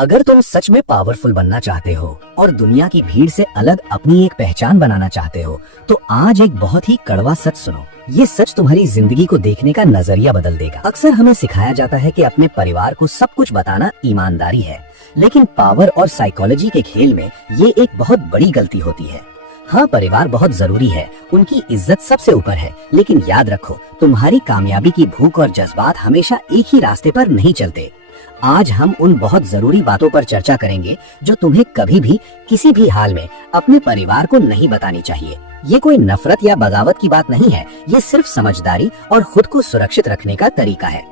अगर तुम सच में पावरफुल बनना चाहते हो और दुनिया की भीड़ से अलग अपनी एक पहचान बनाना चाहते हो, तो आज एक बहुत ही कड़वा सच सुनो। ये सच तुम्हारी जिंदगी को देखने का नजरिया बदल देगा। अक्सर हमें सिखाया जाता है कि अपने परिवार को सब कुछ बताना ईमानदारी है, लेकिन पावर और साइकोलॉजी के खेल में ये एक बहुत बड़ी गलती होती है। हाँ, परिवार बहुत जरूरी है, उनकी इज्जत सबसे ऊपर है, लेकिन याद रखो, तुम्हारी कामयाबी की भूख और जज्बात हमेशा एक ही रास्ते पर नहीं चलते। आज हम उन बहुत जरूरी बातों पर चर्चा करेंगे जो तुम्हें कभी भी किसी भी हाल में अपने परिवार को नहीं बतानी चाहिए। ये कोई नफरत या बगावत की बात नहीं है, ये सिर्फ समझदारी और खुद को सुरक्षित रखने का तरीका है।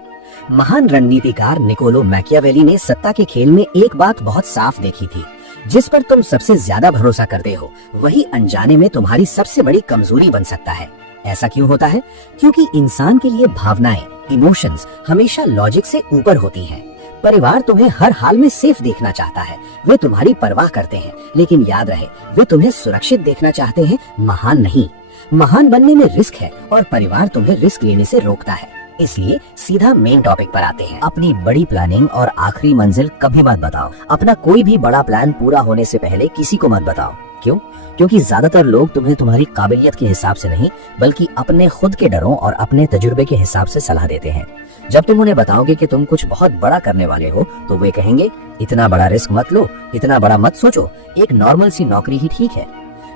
महान रणनीतिकार निकोलो मैकियावेली ने सत्ता के खेल में एक बात बहुत साफ देखी थी, जिस पर तुम सबसे ज्यादा भरोसा करते हो वही अनजाने में तुम्हारी सबसे बड़ी कमजोरी बन सकता है। ऐसा क्यों होता है? क्योंकि इंसान के लिए भावनाएं, इमोशंस हमेशा लॉजिक से ऊपर होती हैं। परिवार तुम्हें हर हाल में सेफ देखना चाहता है, वे तुम्हारी परवाह करते हैं, लेकिन याद रहे, वे तुम्हें सुरक्षित देखना चाहते हैं, महान नहीं। महान बनने में रिस्क है और परिवार तुम्हें रिस्क लेने से रोकता है। इसलिए सीधा मेन टॉपिक पर आते हैं। अपनी बड़ी प्लानिंग और आखिरी मंजिल कभी मत बताओ। अपना कोई भी बड़ा प्लान पूरा होने से पहले किसी को मत बताओ। क्यों? क्योंकि ज्यादातर लोग तुम्हें तुम्हारी काबिलियत के हिसाब से नहीं, बल्कि अपने खुद के डरों और अपने तजुर्बे के हिसाब से सलाह देते हैं। जब तुम उन्हें बताओगे कि तुम कुछ बहुत बड़ा करने वाले हो, तो वे कहेंगे, इतना बड़ा रिस्क मत लो, इतना बड़ा मत सोचो, एक नॉर्मल सी नौकरी ही ठीक है।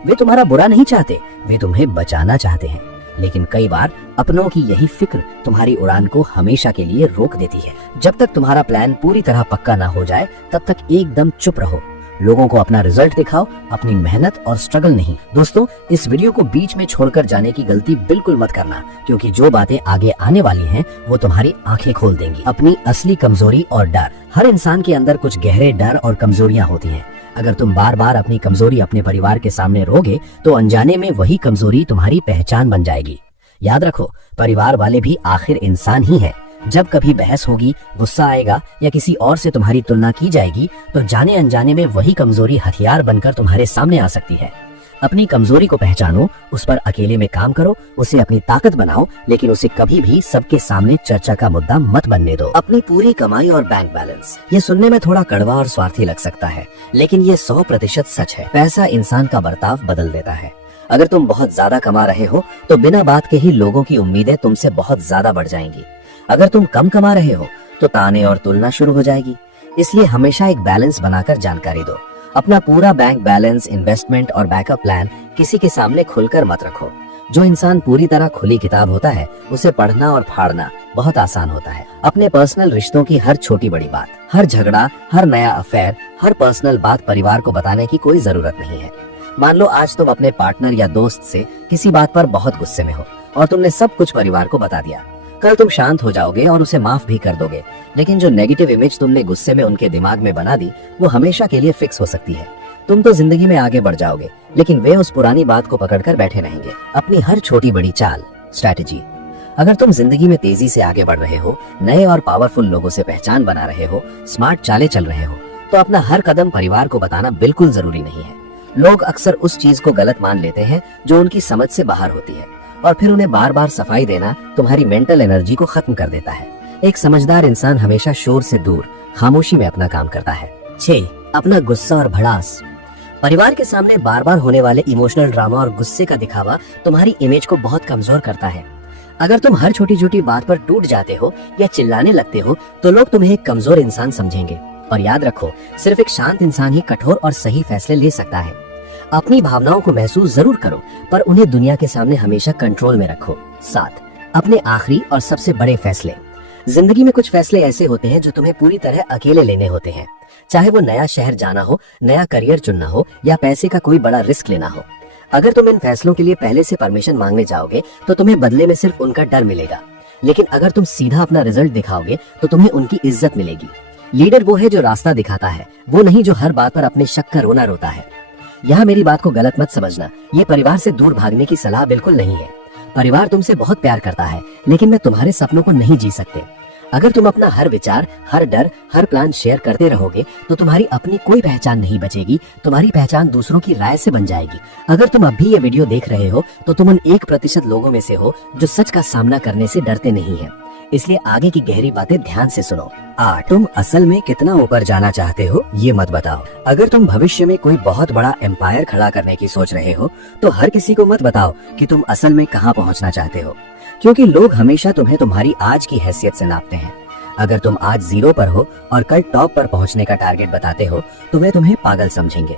वे तुम्हारा बुरा नहीं चाहते, वे तुम्हें बचाना चाहते हैं। लेकिन कई बार अपनों की यही फिक्र तुम्हारी उड़ान को हमेशा के लिए रोक देती है। जब तक तुम्हारा प्लान पूरी तरह पक्का ना हो जाए, तब तक एकदम चुप रहो। लोगों को अपना रिजल्ट दिखाओ, अपनी मेहनत और स्ट्रगल नहीं। दोस्तों, इस वीडियो को बीच में छोड़कर जाने की गलती बिल्कुल मत करना, क्योंकि जो बातें आगे आने वाली हैं, वो तुम्हारी आंखें खोल देंगी। अपनी असली कमजोरी और डर। हर इंसान के अंदर कुछ गहरे डर और कमजोरियां होती हैं। अगर तुम बार बार अपनी कमजोरी अपने परिवार के सामने रोगे, तो अनजाने में वही कमजोरी तुम्हारी पहचान बन जाएगी। याद रखो, परिवार वाले भी आखिर इंसान ही है। जब कभी बहस होगी, गुस्सा आएगा या किसी और से तुम्हारी तुलना की जाएगी, तो जाने अनजाने में वही कमजोरी हथियार बनकर तुम्हारे सामने आ सकती है। अपनी कमजोरी को पहचानो, उस पर अकेले में काम करो, उसे अपनी ताकत बनाओ, लेकिन उसे कभी भी सबके सामने चर्चा का मुद्दा मत बनने दो। अपनी पूरी कमाई और बैंक बैलेंस। ये सुनने में थोड़ा कड़वा और स्वार्थी लग सकता है, लेकिन ये 100% सच है। पैसा इंसान का बर्ताव बदल देता है। अगर तुम बहुत ज्यादा कमा रहे हो, तो बिना बात के ही लोगों की उम्मीदें तुमसे बहुत ज्यादा बढ़ जाएंगी। अगर तुम कम कमा रहे हो, तो ताने और तुलना शुरू हो जाएगी। इसलिए हमेशा एक बैलेंस बनाकर जानकारी दो। अपना पूरा बैंक बैलेंस, इन्वेस्टमेंट और बैकअप प्लान किसी के सामने खुलकर मत रखो। जो इंसान पूरी तरह खुली किताब होता है, उसे पढ़ना और फाड़ना बहुत आसान होता है। अपने पर्सनल रिश्तों की हर छोटी बड़ी बात, हर झगड़ा, हर नया अफेयर, हर पर्सनल बात परिवार को बताने की कोई जरूरत नहीं है। मान लो आज तुम अपने पार्टनर या दोस्त से किसी बात पर बहुत गुस्से में हो और तुमने सब कुछ परिवार को बता दिया। कल तुम शांत हो जाओगे और उसे माफ भी कर दोगे, लेकिन जो नेगेटिव इमेज तुमने गुस्से में उनके दिमाग में बना दी, वो हमेशा के लिए फिक्स हो सकती है। तुम तो जिंदगी में आगे बढ़ जाओगे, लेकिन वे उस पुरानी बात को पकड़कर बैठे रहेंगे। अपनी हर छोटी बड़ी चाल, स्ट्रैटेजी। अगर तुम जिंदगी में तेजी से आगे बढ़ रहे हो, नए और पावरफुल लोगों से पहचान बना रहे हो, स्मार्ट चालें चल रहे हो, तो अपना हर कदम परिवार को बताना बिल्कुल जरूरी नहीं है। लोग अक्सर उस चीज को गलत मान लेते हैं जो उनकी समझ से बाहर होती है, और फिर उन्हें बार बार सफाई देना तुम्हारी मेंटल एनर्जी को खत्म कर देता है। एक समझदार इंसान हमेशा शोर से दूर खामोशी में अपना काम करता है। 6. अपना गुस्सा और भड़ास। परिवार के सामने बार बार होने वाले इमोशनल ड्रामा और गुस्से का दिखावा तुम्हारी इमेज को बहुत कमजोर करता है। अगर तुम हर छोटी छोटी बात पर टूट जाते हो या चिल्लाने लगते हो, तो लोग तुम्हें एक कमजोर इंसान समझेंगे। और याद रखो, सिर्फ एक शांत इंसान ही कठोर और सही फैसले ले सकता है। अपनी भावनाओं को महसूस जरूर करो, पर उन्हें दुनिया के सामने हमेशा कंट्रोल में रखो। 7. अपने आखिरी और सबसे बड़े फैसले। जिंदगी में कुछ फैसले ऐसे होते हैं जो तुम्हें पूरी तरह अकेले लेने होते हैं। चाहे वो नया शहर जाना हो, नया करियर चुनना हो या पैसे का कोई बड़ा रिस्क लेना हो। अगर तुम इन फैसलों के लिए पहले से परमिशन मांगने जाओगे, तो तुम्हें बदले में सिर्फ उनका डर मिलेगा। लेकिन अगर तुम सीधा अपना रिजल्ट दिखाओगे, तो तुम्हें उनकी इज्जत मिलेगी। लीडर वो है जो रास्ता दिखाता है, वो नहीं जो हर बात पर अपने शक का रोना रोता है। यहाँ मेरी बात को गलत मत समझना, ये परिवार से दूर भागने की सलाह बिल्कुल नहीं है। परिवार तुमसे बहुत प्यार करता है, लेकिन वे तुम्हारे सपनों को नहीं जी सकते। अगर तुम अपना हर विचार, हर डर, हर प्लान शेयर करते रहोगे, तो तुम्हारी अपनी कोई पहचान नहीं बचेगी। तुम्हारी पहचान दूसरों की राय से बन जाएगी। अगर तुम अब भी ये वीडियो देख रहे हो, तो तुम उन 1% लोगों में से हो जो सच का सामना करने से डरते नहीं है। इसलिए आगे की गहरी बातें ध्यान से सुनो। 8, तुम असल में कितना ऊपर जाना चाहते हो ये मत बताओ। अगर तुम भविष्य में कोई बहुत बड़ा एम्पायर खड़ा करने की सोच रहे हो तो हर किसी को मत बताओ कि तुम असल में कहाँ पहुँचना चाहते हो, क्योंकि लोग हमेशा तुम्हें तुम्हारी आज की हैसियत से नापते हैं। अगर तुम आज 0 पर हो और कल टॉप पर पहुँचने का टारगेट बताते हो तो वे तुम्हें पागल समझेंगे।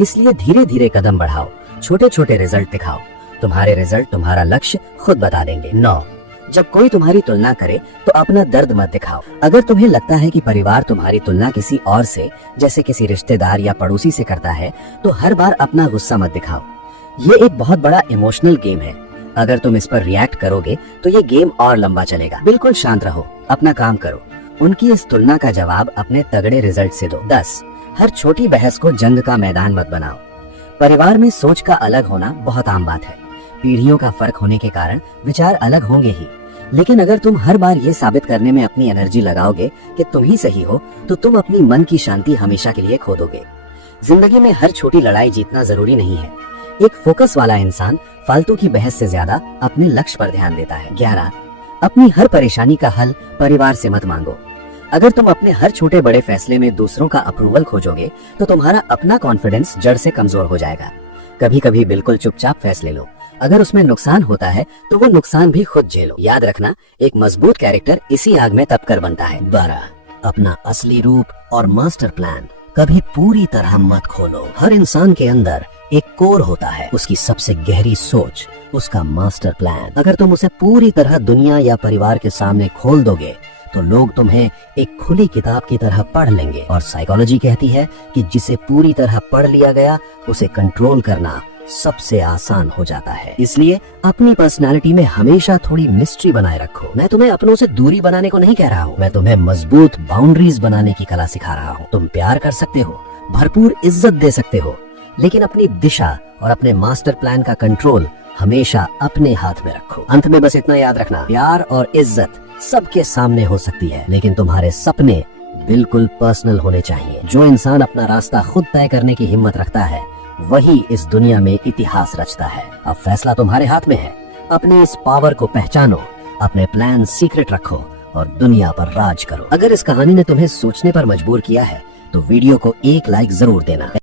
इसलिए धीरे धीरे कदम बढ़ाओ, छोटे छोटे रिजल्ट दिखाओ। तुम्हारे रिजल्ट तुम्हारा लक्ष्य खुद बता देंगे। 9, जब कोई तुम्हारी तुलना करे तो अपना दर्द मत दिखाओ। अगर तुम्हें लगता है कि परिवार तुम्हारी तुलना किसी और से, जैसे किसी रिश्तेदार या पड़ोसी से करता है, तो हर बार अपना गुस्सा मत दिखाओ। ये एक बहुत बड़ा इमोशनल गेम है। अगर तुम इस पर रिएक्ट करोगे तो ये गेम और लंबा चलेगा। बिल्कुल शांत रहो, अपना काम करो। उनकी इस तुलना का जवाब अपने तगड़े रिजल्ट से दो। 10, हर छोटी बहस को जंग का मैदान मत बनाओ। परिवार में सोच का अलग होना बहुत आम बात है। पीढ़ियों का फर्क होने के कारण विचार अलग होंगे ही, लेकिन अगर तुम हर बार ये साबित करने में अपनी एनर्जी लगाओगे कि तुम ही सही हो, तो तुम अपनी मन की शांति हमेशा के लिए खो दोगे। जिंदगी में हर छोटी लड़ाई जीतना जरूरी नहीं है। एक फोकस वाला इंसान फालतू की बहस से ज्यादा अपने लक्ष्य पर ध्यान देता है। 11, अपनी हर परेशानी का हल परिवार से मत मांगो। अगर तुम अपने हर छोटे बड़े फैसले में दूसरों का अप्रूवल खोजोगे तो तुम्हारा अपना कॉन्फिडेंस जड़ से कमजोर हो जाएगा। कभी कभी बिल्कुल चुपचाप फैसले लो। अगर उसमें नुकसान होता है तो वो नुकसान भी खुद झेलो। याद रखना, एक मजबूत कैरेक्टर इसी आग में तपकर बनता है। 12, अपना असली रूप और मास्टर प्लान कभी पूरी तरह मत खोलो। हर इंसान के अंदर एक कोर होता है, उसकी सबसे गहरी सोच, उसका मास्टर प्लान। अगर तुम उसे पूरी तरह दुनिया या परिवार के सामने खोल दोगे तो लोग तुम्हें एक खुली किताब की तरह पढ़ लेंगे। और साइकोलॉजी कहती है कि जिसे पूरी तरह पढ़ लिया गया उसे कंट्रोल करना सबसे आसान हो जाता है। इसलिए अपनी पर्सनालिटी में हमेशा थोड़ी मिस्ट्री बनाए रखो। मैं तुम्हें अपनों से दूरी बनाने को नहीं कह रहा हूँ, मैं तुम्हें मजबूत बाउंड्रीज बनाने की कला सिखा रहा हूँ। तुम प्यार कर सकते हो, भरपूर इज्जत दे सकते हो, लेकिन अपनी दिशा और अपने मास्टर प्लान का कंट्रोल हमेशा अपने हाथ में रखो। अंत में बस इतना याद रखना, प्यार और इज्जत सबके सामने हो सकती है, लेकिन तुम्हारे सपने बिल्कुल पर्सनल होने चाहिए। जो इंसान अपना रास्ता खुद तय करने की हिम्मत रखता है वही इस दुनिया में इतिहास रचता है। अब फैसला तुम्हारे हाथ में है। अपने इस पावर को पहचानो, अपने प्लान सीक्रेट रखो और दुनिया पर राज करो। अगर इस कहानी ने तुम्हें सोचने पर मजबूर किया है तो वीडियो को एक लाइक जरूर देना।